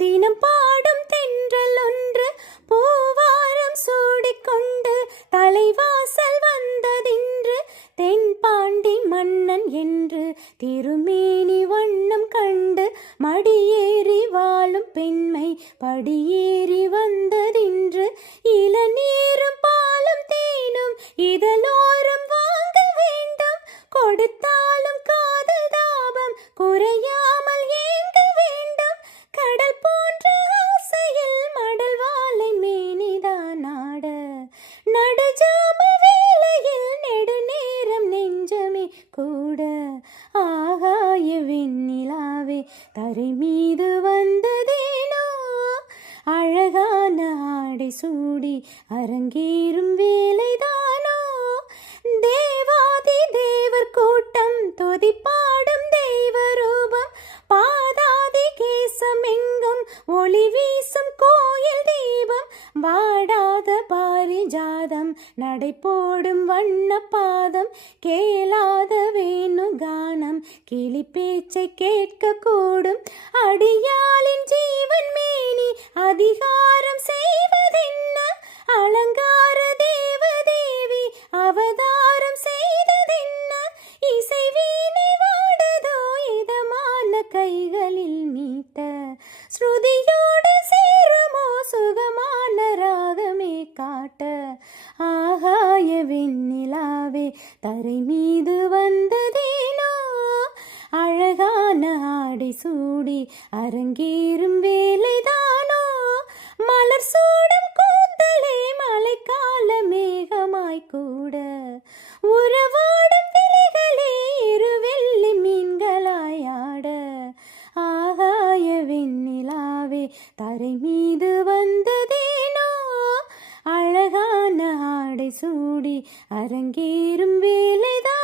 தினம் பாடும் தென்றல் ஒன்று பூவாரம் சூடிக்கொண்டு தலைவாசல் வந்ததின்று தென்பாண்டி மன்னன் என்று திருமேனி வண்ணம் கண்டு மடியேறி வாழும் பெண்மை படியேறி வந்ததின்று இளநீரும் பாலும் தேனும் இதழோரம் வாங்க வேண்டும் கொடுத்தாலும் காதல் தாபம் குறையாமல் ஏங்க வேண்டும் கடல் போன்ற ஆசையில் மடல் வாழை மேனிதான் ஆட நடுஜாம வேளையில் நெடுநேரம் நெஞ்சமே கூட ஆகாய வெண்ணிலாவே தரை மீது வந்ததேனோ அழகான ஆடை சூடி அரங்கேறும் வேலைதானோ தேவாதி தேவர் கூட்டம் தொதிப்பாடும் தெய்வ ரூபம் பாதாதி கேசம் எங்கும் ஒளி வீசும் கோயில் தீபம் வாடாத பாரிஜாதம் நடை போடும் வண்ண பாதம் கேளாத வேணுகானம் கிளி பேச்சை கேட்க கூடும் அடியாளின் ஜீவன் மேனி அதிகாரம் செய்வதென்ன அலங்கார தேவதேவி அவதாரம் செய்ததென்ன இசை வீணை வாடுதோ இதமான கைகளில் மீட்ட ஸ்ருதியோடு சேருமோ சுகமான ராகமே காட்ட ஆகாய வெண்ணிலாவே தரை மீது வந்ததேனோ அழகான ஆடை சூடி அரங்கேறும் வேலைதானோ மலர் சூடும் கூந்தலே மழைக்கால மேகமாய் கூட உறவாடும் விழிகளே இருவெள்ளி மீன்களாய் ஆட ஆகாய வெண்ணிலாவே தரை மீது வந்ததேனோ அழகான ஆடை சூடி அரங்கேறும் வேலைதான்